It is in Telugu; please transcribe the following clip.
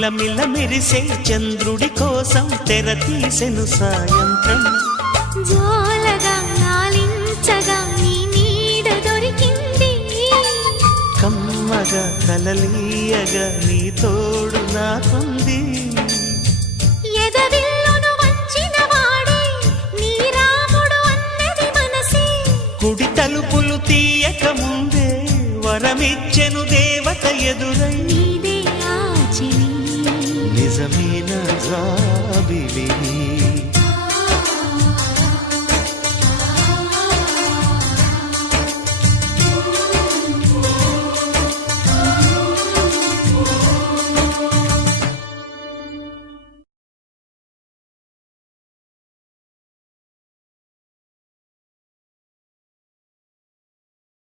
మిలమిల మెరిసే చంద్రుడి కోసం తెర తీసెను సాయంత్రం. జోలగా లాలించగా నీ నీడ దొరికింది, కమ్మగా కలలీయగా నీ తోడు నాకుంది. ఎదవిల్లును వంచిన వాడే నీ రాముడు అన్నది మనసే, కుడి తలుపులు తీయక ముందే వరమిచ్చెను దేవత ఎదురై. నీదే ఆచరి నిజమైన జాబిలి